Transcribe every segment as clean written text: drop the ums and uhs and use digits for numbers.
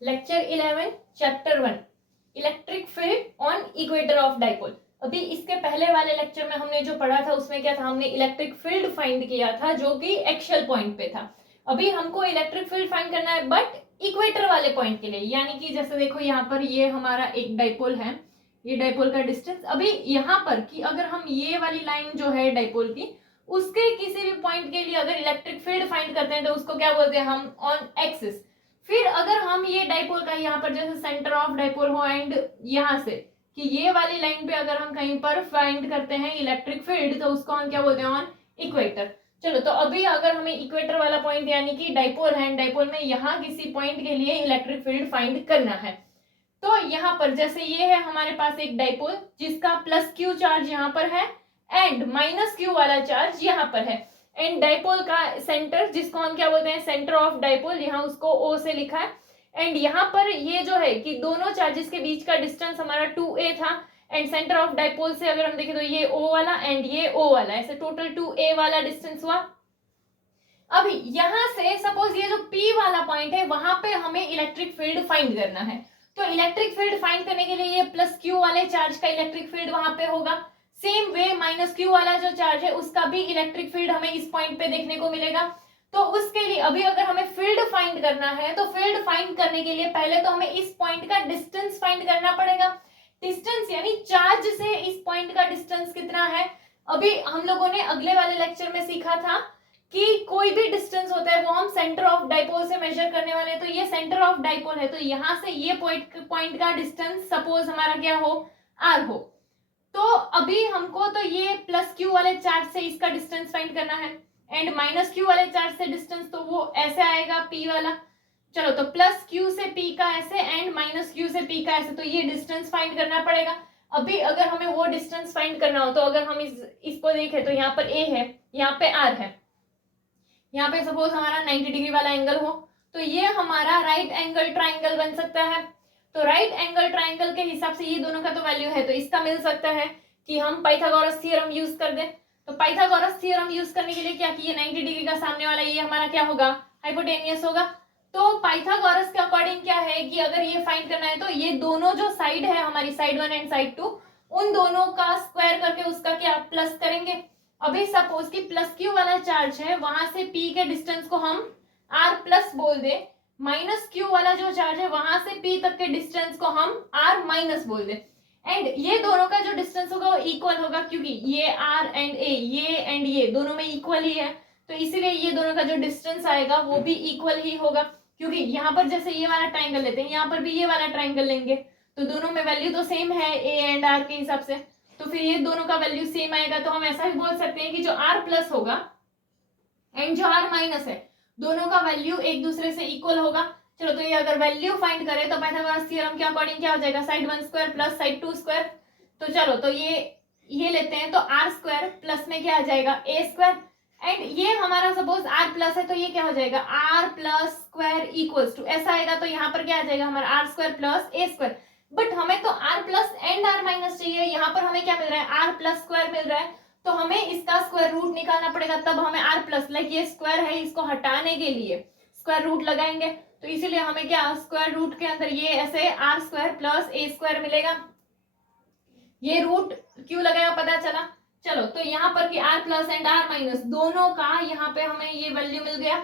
Lecture 11 chapter 1 electric field on equator of dipole. अभी इसके पहले वाले लेक्चर में हमने जो पढ़ा था उसमें क्या था, हमने इलेक्ट्रिक फील्ड फाइंड किया था जो कि एक्सियल पॉइंट पे था। अभी हमको इलेक्ट्रिक फील्ड फाइंड करना है बट इक्वेटर वाले पॉइंट के लिए, यानी कि जैसे देखो यहाँ पर ये हमारा एक डाइपोल है, ये डाइपोल का डिस्टेंस। अभी यहाँ पर कि अगर हम ये वाली लाइन जो है डाइपोल की, उसके किसी भी पॉइंट के लिए अगर इलेक्ट्रिक फील्ड फाइंड करते हैं तो उसको क्या बोलते हैं हम, ऑन एक्सिस। फिर अगर हम ये डाइपोल का यहाँ पर जैसे सेंटर ऑफ डाइपोल हो एंड यहाँ से कि ये वाली लाइन पे अगर हम कहीं पर फाइंड करते हैं इलेक्ट्रिक फील्ड तो उसको हम क्या बोलते हैं, ऑन इक्वेटर। चलो तो अभी अगर हमें इक्वेटर वाला पॉइंट यानी कि डाइपोल है, डाइपोल में यहाँ किसी पॉइंट के लिए इलेक्ट्रिक फील्ड फाइंड करना है, तो यहाँ पर जैसे ये है हमारे पास एक डाइपोल जिसका प्लस क्यू चार्ज यहाँ पर है एंड माइनस क्यू वाला चार्ज यहाँ पर है, एंड डाइपोल का सेंटर जिसको हम क्या बोलते हैं, सेंटर ऑफ डाइपोल, यहाँ उसको ओ से लिखा है। एंड यहाँ पर ये जो है कि दोनों चार्जेस के बीच का डिस्टेंस हमारा 2a था, एंड सेंटर ऑफ डाइपोल से अगर हम देखें तो ये O वाला एंड ये O वाला, ऐसे टोटल 2a वाला डिस्टेंस हुआ। अभी यहाँ से सपोज ये जो P वाला पॉइंट है वहां पे हमें इलेक्ट्रिक फील्ड फाइंड करना है, तो इलेक्ट्रिक फील्ड फाइंड करने के लिए ये प्लस क्यू वाले चार्ज का इलेक्ट्रिक फील्ड वहां पे होगा। सेम वे माइनस क्यू वाला जो चार्ज है उसका भी इलेक्ट्रिक फील्ड हमें इस पॉइंट पे देखने को मिलेगा। तो उसके लिए अभी अगर हमें फील्ड फाइंड करना है तो फील्ड फाइंड करने के लिए पहले तो हमें इस पॉइंट का डिस्टेंस फाइंड करना पड़ेगा। डिस्टेंस यानी चार्ज से इस पॉइंट का डिस्टेंस कितना है। अभी हम लोगों ने अगले वाले लेक्चर में सीखा था कि कोई भी डिस्टेंस होता है वो हम सेंटर ऑफ डाइपोल से मेजर करने वाले हैं, तो ये सेंटर ऑफ डाइपोल है, तो यहाँ से ये पॉइंट का डिस्टेंस सपोज हमारा क्या हो, आर हो। तो अभी हमको तो ये प्लस क्यू वाले चार्ज से इसका डिस्टेंस फाइंड करना है एंड माइनस क्यू वाले चार्ज से डिस्टेंस, तो वो ऐसे आएगा पी वाला। चलो तो प्लस क्यू से पी का ऐसे एंड माइनस क्यू से पी का ऐसे, तो ये डिस्टेंस फाइंड करना पड़ेगा। अभी अगर हमें वो डिस्टेंस फाइंड करना हो तो अगर हम इसको देखें तो यहाँ पर ए है, यहाँ पे आर है, यहाँ पे सपोज हमारा 90 डिग्री वाला एंगल हो तो ये हमारा राइट एंगल ट्राइंगल बन सकता है। तो राइट एंगल ट्राइंगल के हिसाब से ये दोनों का तो वैल्यू है, तो इसका मिल सकता है कि हम पाइथागोरस थ्योरम यूज कर दें। तो पाइथागोरस थ्योरम यूज करने के लिए क्या कि ये 90 डिग्री का सामने वाला ये हमारा क्या होगा, हाइपोटेनियस होगा। तो पाइथागोरस के अकॉर्डिंग क्या है कि अगर ये फाइंड करना है तो ये दोनों जो साइड है हमारी साइड 1 एंड साइड 2 उन दोनों का स्क्वायर करके उसका क्या प्लस करेंगे। अभी सपोज कि प्लस क्यू वाला चार्ज है वहां से पी के डिस्टेंस को हम आर प्लस बोल दे, माइनस क्यू वाला जो चार्ज है वहां से पी तक के डिस्टेंस को हम आर माइनस बोल दे, एंड ये दोनों का जो डिस्टेंस होगा वो इक्वल होगा क्योंकि ये आर एंड ए ये एंड ये दोनों में इक्वल ही है, तो इसीलिए ये दोनों का जो डिस्टेंस आएगा वो भी इक्वल ही होगा। क्योंकि यहाँ पर जैसे ये वाला ट्राइंगल लेते हैं यहाँ पर भी ये वाला ट्राइंगल लेंगे तो दोनों में वैल्यू तो सेम है ए एंड आर के हिसाब से, तो फिर ये दोनों का वैल्यू सेम आएगा। तो हम ऐसा भी बोल सकते हैं कि जो r प्लस होगा एंड जो r माइनस है दोनों का वैल्यू एक दूसरे से इक्वल होगा। चलो तो ये अगर वैल्यू फाइंड करें तो पाइथागोरस थ्योरम के अकॉर्डिंग क्या हो जाएगा, side 1 square plus side 2 square. तो चलो तो ये लेते हैं तो r स्क्वायर प्लस में क्या आ जाएगा a स्क्वायर, एंड ये हमारा सपोज r प्लस है तो ये क्या हो जाएगा r plus square equals to ऐसा आएगा, तो यहाँ पर क्या आ जाएगा हमारा r square plus a square. But हमें तो r plus and r minus चाहिए, यहाँ पर हमें क्या मिल रहा है r प्लस स्क्वायर मिल रहा है, तो हमें इसका स्क्वायर रूट निकालना पड़ेगा, तब हमें r प्लस लाइक ये स्क्वायर है इसको हटाने के लिए स्क्वायर रूट लगाएंगे, तो इसीलिए हमें क्या स्क्वायर रूट के अंदर ये ऐसे r square plus a square मिलेगा। ये रूट क्यों लगाया पता चला। चलो तो यहाँ पर कि r plus and r minus दोनों का यहाँ पे हमें ये वैल्यू मिल गया,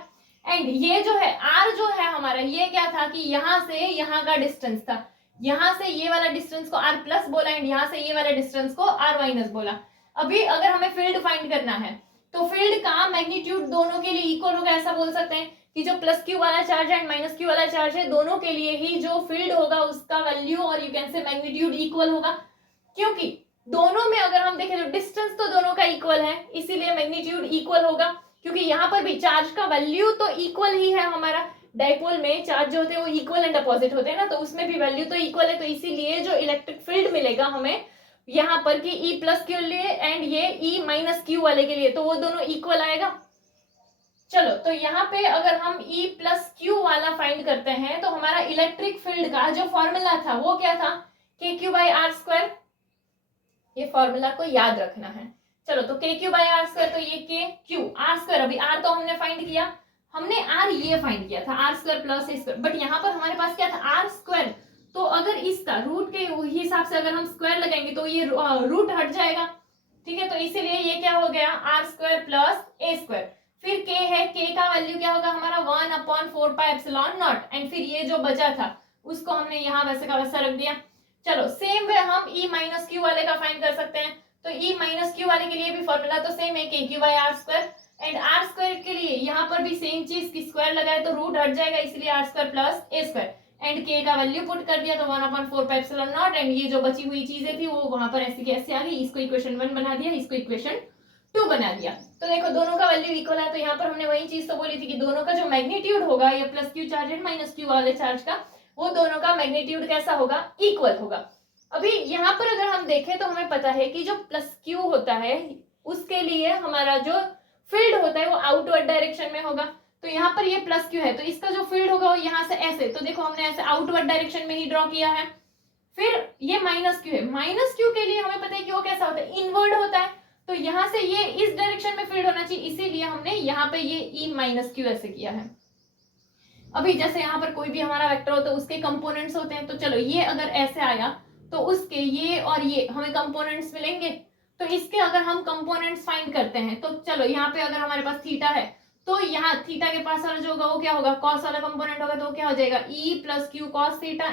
एंड ये जो है r जो है हमारा ये क्या था कि यहाँ से यहाँ का डिस्टेंस था, यहाँ से ये वाला डिस्टेंस को r प्लस बोला एंड यहाँ से ये वाला डिस्टेंस को r माइनस बोला। अभी अगर हमें फील्ड फाइंड करना है तो फील्ड का मैग्नीट्यूड दोनों के लिए इक्वल होगा, ऐसा बोल सकते हैं कि जो प्लस क्यू वाला चार्ज एंड माइनस क्यू वाला चार्ज है दोनों के लिए ही जो फील्ड होगा उसका वैल्यू और you can say magnitude equal होगा, क्योंकि दोनों में अगर हम देखें तो डिस्टेंस तो दोनों का इक्वल है इसीलिए मैग्नीट्यूड इक्वल होगा। क्योंकि यहाँ पर भी चार्ज का वैल्यू तो इक्वल ही है, हमारा डाइपोल में चार्ज जो होते हैं वो इक्वल एंड अपोजिट होते हैं ना, तो उसमें भी वैल्यू तो इक्वल है, तो इसीलिए जो इलेक्ट्रिक फील्ड मिलेगा हमें यहाँ पर कि ई प्लस क्यू लिए एंड ये ई माइनस क्यू वाले के लिए तो वो दोनों इक्वल आएगा। चलो तो यहाँ पे अगर हम ई प्लस क्यू वाला फाइंड करते हैं तो हमारा इलेक्ट्रिक फील्ड का जो फॉर्मूला था वो क्या था, के क्यू बाई आर स्क्वायर, ये फॉर्मूला को याद रखना है। चलो तो के क्यू बाई आर स्क्वायर, तो ये के क्यू आर स्क्वायर, अभी आर तो हमने फाइंड किया, हमने आर ये फाइंड किया था, r square plus a square, but यहाँ पर हमारे पास क्या था, आर स्क्वायर। तो अगर इसका रूट के हिसाब से अगर हम स्क्वायर लगाएंगे तो ये रूट हट जाएगा, ठीक है। तो इसीलिए ये क्या हो गया, r square plus a square. फिर के है, के का वैल्यू क्या होगा हमारा 1/4πε0, एंड फिर ये जो बचा था उसको हमने यहाँ वैसे का वैसा रख दिया। चलो सेम वे हम ई माइनस क्यू वाले का फाइंड कर सकते हैं। तो ई माइनस क्यू वाले के लिए भी फॉर्मूला तो सेम है, k q by r square, and r square के लिए यहाँ पर भी सेम चीज की स्क्वायर लगाए तो रूट हट जाएगा, इसलिए r square plus a square, and k का वैल्यू पुट कर दिया तो 1/4πε0, एंड ये जो बची हुई चीजें थी वो वहां पर ऐसे की ऐसे आ गई। इसको इक्वेशन 1 बना दिया, इसको इक्वेशन 2 बना दिया। तो देखो दोनों का वैल्यू इक्वल है, तो यहाँ पर हमने वही चीज तो बोली थी कि दोनों का जो मैग्नीट्यूड होगा ये plus Q charge and minus Q वाले चार्ज का, वो दोनों का मैग्नीट्यूड कैसा होगा, इक्वल होगा। अभी यहाँ पर अगर हम देखें तो हमें पता है कि जो प्लस क्यू होता है उसके लिए हमारा जो फील्ड होता है वो आउटवर्ड डायरेक्शन में होगा। तो यहाँ पर ये प्लस क्यू है तो इसका जो फील्ड होगा वो यहाँ से ऐसे, तो देखो हमने ऐसे आउटवर्ड डायरेक्शन में ही ड्रॉ किया है। फिर ये माइनस क्यू है, माइनस क्यू के लिए हमें पता है कि वो कैसा होता है, इनवर्ड होता है। तो यहाँ से ये इस डायरेक्शन में फील्ड होना चाहिए, इसीलिए हमने यहाँ पे ये ई माइनस क्यू ऐसे किया है। अभी जैसे यहाँ पर कोई भी हमारा वेक्टर हो तो उसके कंपोनेंट्स होते हैं, तो चलो ये अगर ऐसे आया तो उसके ये और ये हमें कंपोनेंट्स मिलेंगे। तो इसके अगर हम कंपोनेंट्स फाइंड करते हैं तो चलो यहाँ पे अगर हमारे पास थीटा है तो यहाँ थीटा के पास वाला जो होगा वो क्या होगा, कॉस वाला कंपोनेंट होगा, तो क्या हो जाएगा E plus Q cos theta,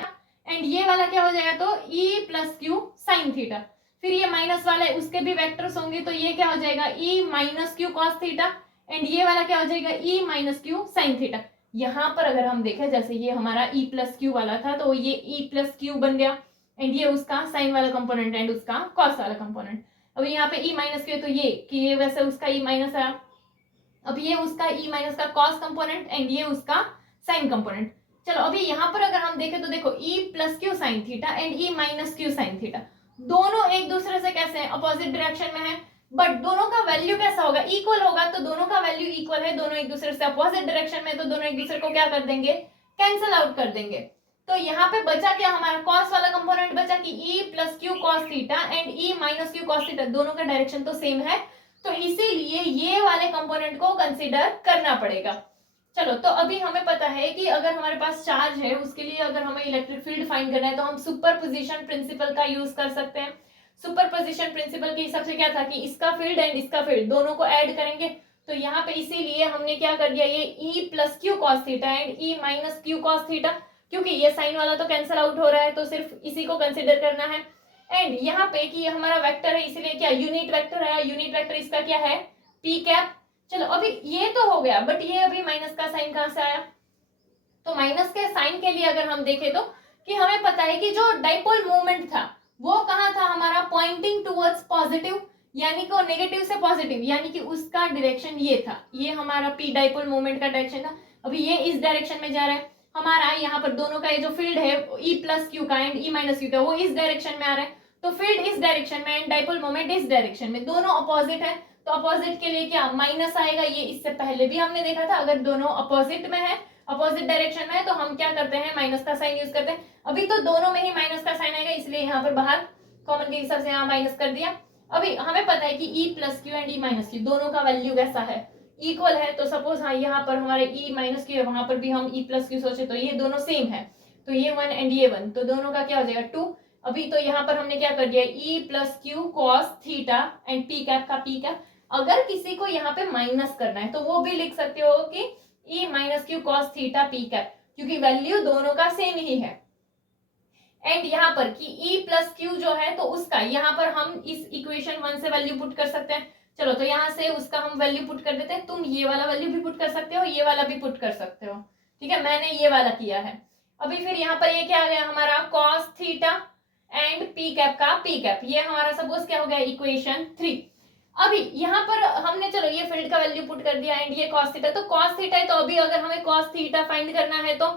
and ये वाला क्या हो जाएगा तो E plus Q sine theta. फिर ये माइनस वाला है उसके भी वेक्टर्स होंगे, तो ये क्या हो जाएगा e minus q cos theta, and ये वाला क्या हो जाएगा e minus q sine theta. यहाँ पर अगर हम देखें जैसे ये हमारा ई प्लस क्यू वाला था तो ये ई प्लस क्यू बन गया, एंड ये उसका साइन वाला कंपोनेंट एंड उसका कॉस वाला कंपोनेंट। अब यहाँ पे ई माइनस क्यू तो ये कि ये वैसे उसका ई माइनस आया, अब ये उसका ई माइनस का कॉस कंपोनेंट एंड ये उसका साइन कंपोनेंट। चलो अभी यहाँ पर अगर हम देखें तो देखो E plus Q sine theta and E minus q sine theta दोनों एक दूसरे से कैसे हैं, अपोजिट डायरेक्शन में है, बट दोनों का वैल्यू कैसा होगा, इक्वल होगा। तो दोनों का वैल्यू इक्वल है, दोनों एक दूसरे से अपोजिट डायरेक्शन में, तो दोनों एक दूसरे को क्या कर देंगे, कैंसिल आउट कर देंगे। तो यहाँ पे बचा क्या हमारा कॉस वाला कंपोनेंट बचा कि E plus Q cos theta and E minus q cos theta, दोनों का डायरेक्शन तो सेम है, तो इसीलिए ये वाले कंपोनेंट को कंसीडर करना पड़ेगा। चलो तो अभी हमें पता है कि अगर हमारे पास चार्ज है उसके लिए अगर हमें इलेक्ट्रिक फील्ड फाइंड करना है तो हम सुपरपोजिशन प्रिंसिपल का यूज कर सकते हैं। सुपरपोजिशन प्रिंसिपल के हिसाब से क्या था कि इसका फील्ड एंड इसका फील्ड दोनों को ऐड करेंगे, तो यहाँ पे इसीलिए हमने क्या कर दिया, ये E plus Q cos theta and E minus q cos theta, क्योंकि ये साइन वाला तो कैंसिल आउट हो रहा है तो सिर्फ इसी को कंसिडर करना है। एंड यहाँ पे कि ये हमारा वेक्टर है इसलिए क्या यूनिट वेक्टर है, यूनिट वेक्टर इसका क्या है पी कैप। चलो अभी ये तो हो गया, बट ये अभी माइनस का साइन कहां से आया, तो माइनस के साइन के लिए अगर हम देखें तो कि हमें पता है कि जो डाइपोल मूवमेंट था वो कहां था हमारा, पॉइंटिंग टुवर्ड्स पॉजिटिव, यानी कि वो नेगेटिव से पॉजिटिव, यानी कि उसका डायरेक्शन ये था, ये हमारा पी डाइपोल मूवमेंट का डायरेक्शन था। अभी ये इस डायरेक्शन में जा रहा है हमारा, यहाँ पर दोनों का ये जो फील्ड है ई प्लस क्यू का एंड ई माइनस क्यू का वो इस डायरेक्शन में आ रहा है, तो फील्ड इस डायरेक्शन में एंड डाइपोल मोमेंट इस डायरेक्शन में, दोनों अपोजिट है, तो अपोजिट के लिए क्या माइनस आएगा। ये इससे पहले भी हमने देखा था, अगर दोनों अपोजिट में है, अपोजिट डायरेक्शन में है, तो हम क्या करते हैं माइनस का साइन यूज करते हैं। अभी तो दोनों में ही माइनस का साइन आएगा, इसलिए यहाँ पर बाहर कॉमन के हिसाब से यहाँ माइनस कर दिया। अभी हमें पता है कि E plus Q and E minus Q दोनों का वैल्यू कैसा है, इक्वल है। तो सपोज हाँ यहाँ पर हमारे ई माइनस क्यू है, वहां पर भी हम ई प्लस क्यू सोचे तो ये दोनों सेम है, तो ये 1 एंड ये 1, तो दोनों का क्या हो जाएगा 2। अभी तो यहाँ पर हमने क्या कर दिया, E plus Q cos theta and P cap का पी कैप। अगर किसी को यहाँ पे माइनस करना है तो वो भी लिख सकते हो कि e minus q cos theta p cap, क्योंकि वैल्यू दोनों का सेम ही है। एंड यहाँ पर कि ई प्लस क्यू जो है तो उसका यहाँ पर हम इस इक्वेशन 1 से वैल्यू पुट कर सकते हैं। चलो तो यहाँ से उसका हम वैल्यू पुट कर देते हैं, तुम ये वाला वैल्यू भी पुट कर सकते हो, ये वाला भी पुट कर सकते हो, ठीक है, मैंने ये वाला किया है। अभी फिर यहाँ पर ये क्या आ गया हमारा cos theta and P cap का पी कैप, ये हमारा सपोज क्या हो गया इक्वेशन 3। अभी यहाँ पर हमने चलो ये फील्ड का वैल्यू पुट कर दिया एंड ये कॉस थीटा, तो कॉस थीटा है, तो अभी अगर हमें कॉस थीटा फाइंड करना है तो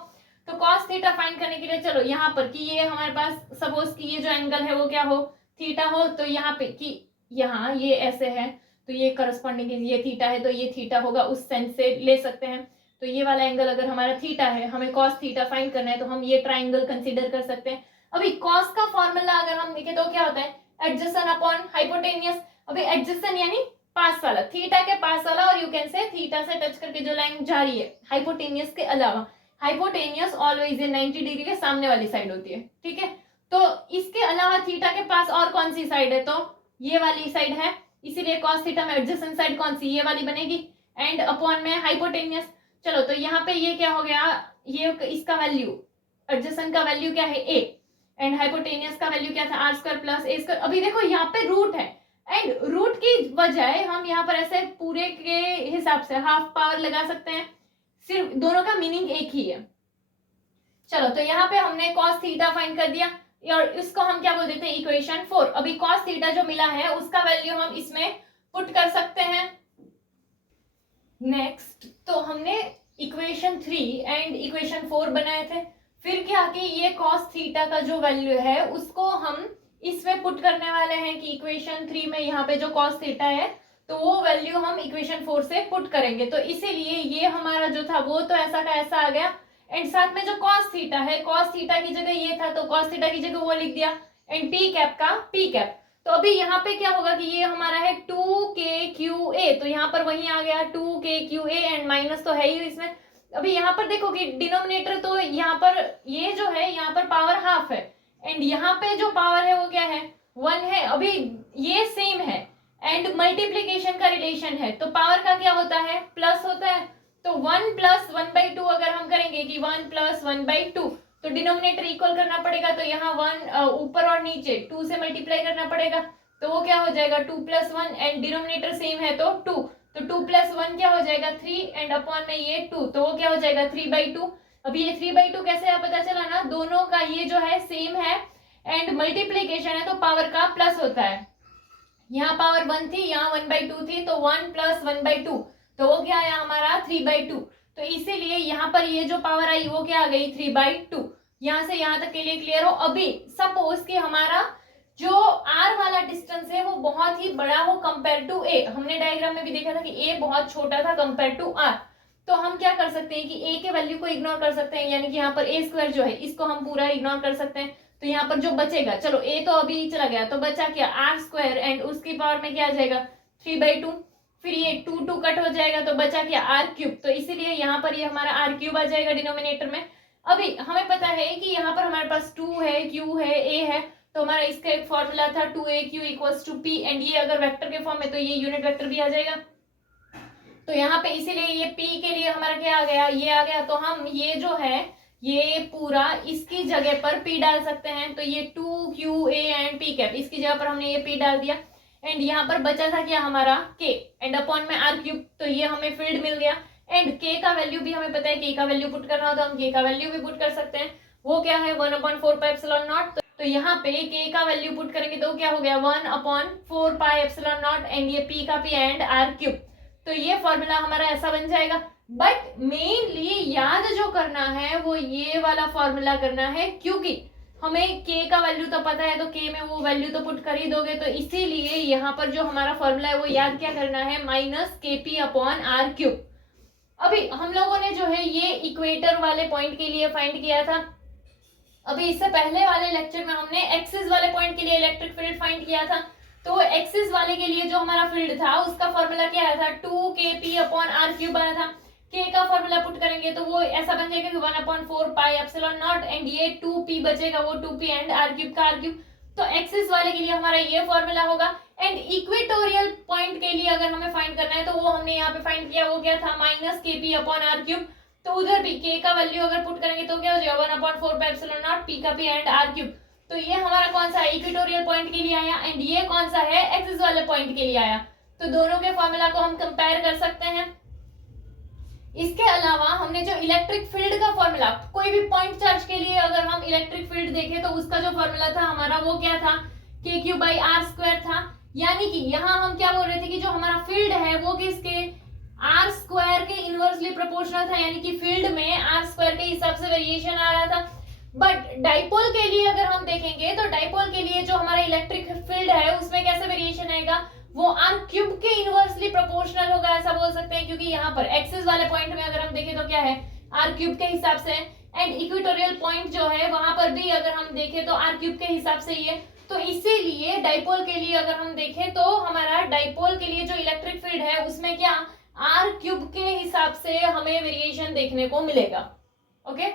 कॉस थीटा फाइंड करने के लिए चलो यहाँ पर कि ये हमारे पास सपोज कि ये जो एंगल है वो क्या हो थीटा हो, तो यहाँ पे कि यहाँ ये ऐसे है तो ये करस्पॉन्डिंग ये थीटा है, तो ये थीटा होगा, उस सेंस से ले सकते हैं। तो ये वाला एंगल अगर हमारा थीटा है, हमें कॉस थीटा फाइंड करना है, तो हम ये ट्राइंगल कंसीडर कर सकते हैं। अभी कॉस का फॉर्मूला अगर हम देखें तो क्या होता है एडजेसेंट अपॉन हाइपोटेनियस। अभी एडजेसेंट यानी पास वाला, थीटा के पास वाला, और यू कैन से थीटा से टच करके जो लाइन जा रही है हाइपोटेनियस के अलावा, हाइपोटेनियस ऑलवेज ये 90 डिग्री के सामने वाली साइड होती है, ठीक है। तो इसके अलावा थीटा के पास और कौन सी साइड है, तो ये वाली साइड है, इसीलिए cos थीटा में एडजेसेंट साइड कौन सी, ये वाली बनेगी, एंड अपॉन में हाइपोटेनियस। चलो तो यहाँ पे ये क्या हो गया, ये इसका वैल्यू, एडजेसेंट का वैल्यू क्या है a, एंड हाइपोटेनियस का वैल्यू क्या था r square plus a square. अभी देखो यहाँ पे रूट है, एंड रूट की बजाय हम यहाँ पर ऐसे पूरे के हिसाब से हाफ पावर लगा सकते हैं, सिर्फ दोनों का मीनिंग एक ही है। चलो तो यहाँ पे हमने cos थीटा फाइंड कर दिया, और इसको हम क्या बोल देते हैं, इक्वेशन 4। अभी cos थीटा जो मिला है उसका वैल्यू हम इसमें पुट कर सकते हैं। नेक्स्ट तो हमने इक्वेशन 3 एंड इक्वेशन 4 बनाए थे, फिर क्या कि ये cos थीटा का जो वैल्यू है उसको हम इसमें पुट करने वाले हैं कि इक्वेशन 3 में यहाँ पे जो cos थीटा है तो वो वैल्यू हम इक्वेशन 4 से पुट करेंगे। तो इसीलिए ये हमारा जो था वो तो ऐसा का ऐसा आ गया, एंड साथ में जो cos थीटा है, cos थीटा की जगह ये था तो cos थीटा की जगह वो लिख दिया, एंड p कैप का p कैप। तो अभी यहाँ पे क्या होगा कि ये हमारा है 2kqa, तो यहाँ पर वही आ गया 2kqa, एंड माइनस तो है ही इसमें। अभी यहाँ पर देखो कि डिनोमिनेटर तो यहाँ पर ये जो है यहाँ पर पावर हाफ है, एंड यहाँ पे जो पावर है वो क्या है 1 है। अभी ये सेम है, एंड मल्टीप्लीकेशन का रिलेशन है, तो पावर का क्या होता है प्लस होता है। तो 1 प्लस 1/2 अगर हम करेंगे कि 1 प्लस 1/2, तो डिनोमिनेटर इक्वल करना पड़ेगा, तो यहाँ 1 ऊपर और नीचे 2 से मल्टीप्लाई करना पड़ेगा, तो वो क्या हो जाएगा 2 + 1, एंड डिनोमिनेटर सेम है तो 2, तो 2 + 1 क्या हो जाएगा 3, एंड अपॉन में ये 2, तो वो क्या हो जाएगा 3/2। अभी ये 3/2 कैसे है पता चला ना, दोनों का ये जो है सेम है, एंड मल्टीप्लीकेशन है तो पावर का प्लस होता है। यहाँ पावर 1 थी, यहाँ 1/2 थी, तो 1 + 1/2, तो वो क्या आया हमारा 3/2। तो इसीलिए यहाँ पर ये जो पावर आई वो क्या आ गई 3/2। यहाँ से यहाँ तक के लिए क्लियर हो। अभी सपोज कि हमारा जो r वाला डिस्टेंस है वो बहुत ही बड़ा हो कंपेयर टू a, हमने डायग्राम में भी देखा था कि a बहुत छोटा था कंपेयर टू r, तो हम क्या कर सकते हैं कि a के वैल्यू को इग्नोर कर सकते हैं, यानी कि यहाँ पर a² जो है इसको हम पूरा इग्नोर कर सकते हैं। तो यहाँ पर जो बचेगा, चलो a तो अभी चला गया, तो बचा क्या r², एंड उसकी पावर में क्या आ जाएगा 3/2, फिर ये 2 कट हो जाएगा तो बचा क्या r³, तो इसीलिए यहाँ पर ये हमारा r³ आ जाएगा डिनोमिनेटर में। अभी हमें पता है कि यहाँ पर हमारे पास 2 है, q है, a है, तो हमारा इसका एक फॉर्मूला था 2aq = p, एंड ये अगर वेक्टर के फॉर्म में तो ये यूनिट वेक्टर भी आ जाएगा। तो यहाँ पे इसीलिए ये p के लिए हमारा क्या आ गया, ये आ गया, तो हम ये जो है ये पूरा इसकी जगह पर p डाल सकते हैं, तो ये 2qa एंड p कैप, इसकी जगह पर हमने ये p डाल दिया, एंड यहाँ पर बचा था क्या हमारा k, एंड अपॉन में r³, तो ये हमें फील्ड मिल गया, एंड k का वैल्यू भी हमें पता है, k का वैल्यू पुट करना हो तो हम k का वैल्यू भी पुट कर सकते हैं, वो क्या है 1/4πε0। तो यहाँ पे k का वैल्यू पुट करेंगे तो क्या हो गया 1/4πε0, एंड ये p का p एंड r³, तो ये फॉर्मूला हमारा ऐसा बन जाएगा। बट मेनली याद जो करना है वो ये वाला फॉर्मूला करना है, क्योंकि हमें k का वैल्यू तो पता है, तो k में वो वैल्यू तो पुट कर ही दोगे, तो इसीलिए यहाँ पर जो हमारा फॉर्मूला है वो याद क्या करना है -kp/r³। अभी हम लोगों ने जो है ये इक्वेटर वाले पॉइंट के लिए फाइंड किया था। अभी इससे पहले वाले लेक्चर में हमने एक्सिस वाले पॉइंट के लिए इलेक्ट्रिक फील्ड फाइंड किया था, तो एक्सिस वाले के लिए जो हमारा फील्ड था उसका फॉर्मूला क्या आया था 2kp/r³ आया था। k का फॉर्मूला पुट करेंगे तो वो ऐसा बन जाएगा कि 1/4πε0, एंड ये 2p बचेगा, वो 2p एंड r³ का r³। तो एक्सिस वाले के लिए हमारा ये फॉर्मूला होगा, एंड इक्वेटोरियल पॉइंट के लिए अगर हमें फाइंड करना है तो वो हमने यहाँ पे फाइंड किया, वो क्या था -kp/r³। तो उधर भी k का वैल्यू अगर पुट करेंगे तो क्या हो जाएगा 1/4πε0, p का p एंड r³। तो ये हमारा कौन सा इक्वेटोरियल पॉइंट के लिए आया, एंड ये कौन सा है एक्सिस वाले पॉइंट के लिए आया। तो दोनों के फॉर्मूला को हम कंपेयर कर सकते हैं। इसके अलावा हमने जो इलेक्ट्रिक फील्ड का फॉर्मूला, कोई भी पॉइंट चार्ज के लिए अगर हम इलेक्ट्रिक फील्ड देखें तो उसका जो फॉर्मूला था हमारा वो क्या था kq/r² था, यानी कि यहाँ हम क्या बोल रहे थे कि जो हमारा फील्ड है वो किसके r² के इनवर्सली प्रोपोर्शनल था, यानी कि फील्ड में r² के हिसाब से वेरिएशन आ रहा था। बट डाइपोल के लिए अगर हम देखेंगे तो डाइपोल के लिए जो हमारा इलेक्ट्रिक फील्ड है उसमें कैसे वेरिएशन आएगा, वो r³ के इनवर्सली प्रोपोर्शनल होगा, ऐसा बोल सकते हैं, क्योंकि यहाँ पर एक्सिस वाले पॉइंट में अगर हम देखें तो क्या है r³ के हिसाब से, एंड इक्वेटोरियल पॉइंट जो है वहां पर भी अगर हम देखें तो r³ के हिसाब से ही है। तो इसीलिए डाइपोल के लिए अगर हम देखें तो हमारा डाइपोल के लिए जो इलेक्ट्रिक फील्ड है उसमें क्या r क्यूब के हिसाब से हमें वेरिएशन देखने को मिलेगा। ओके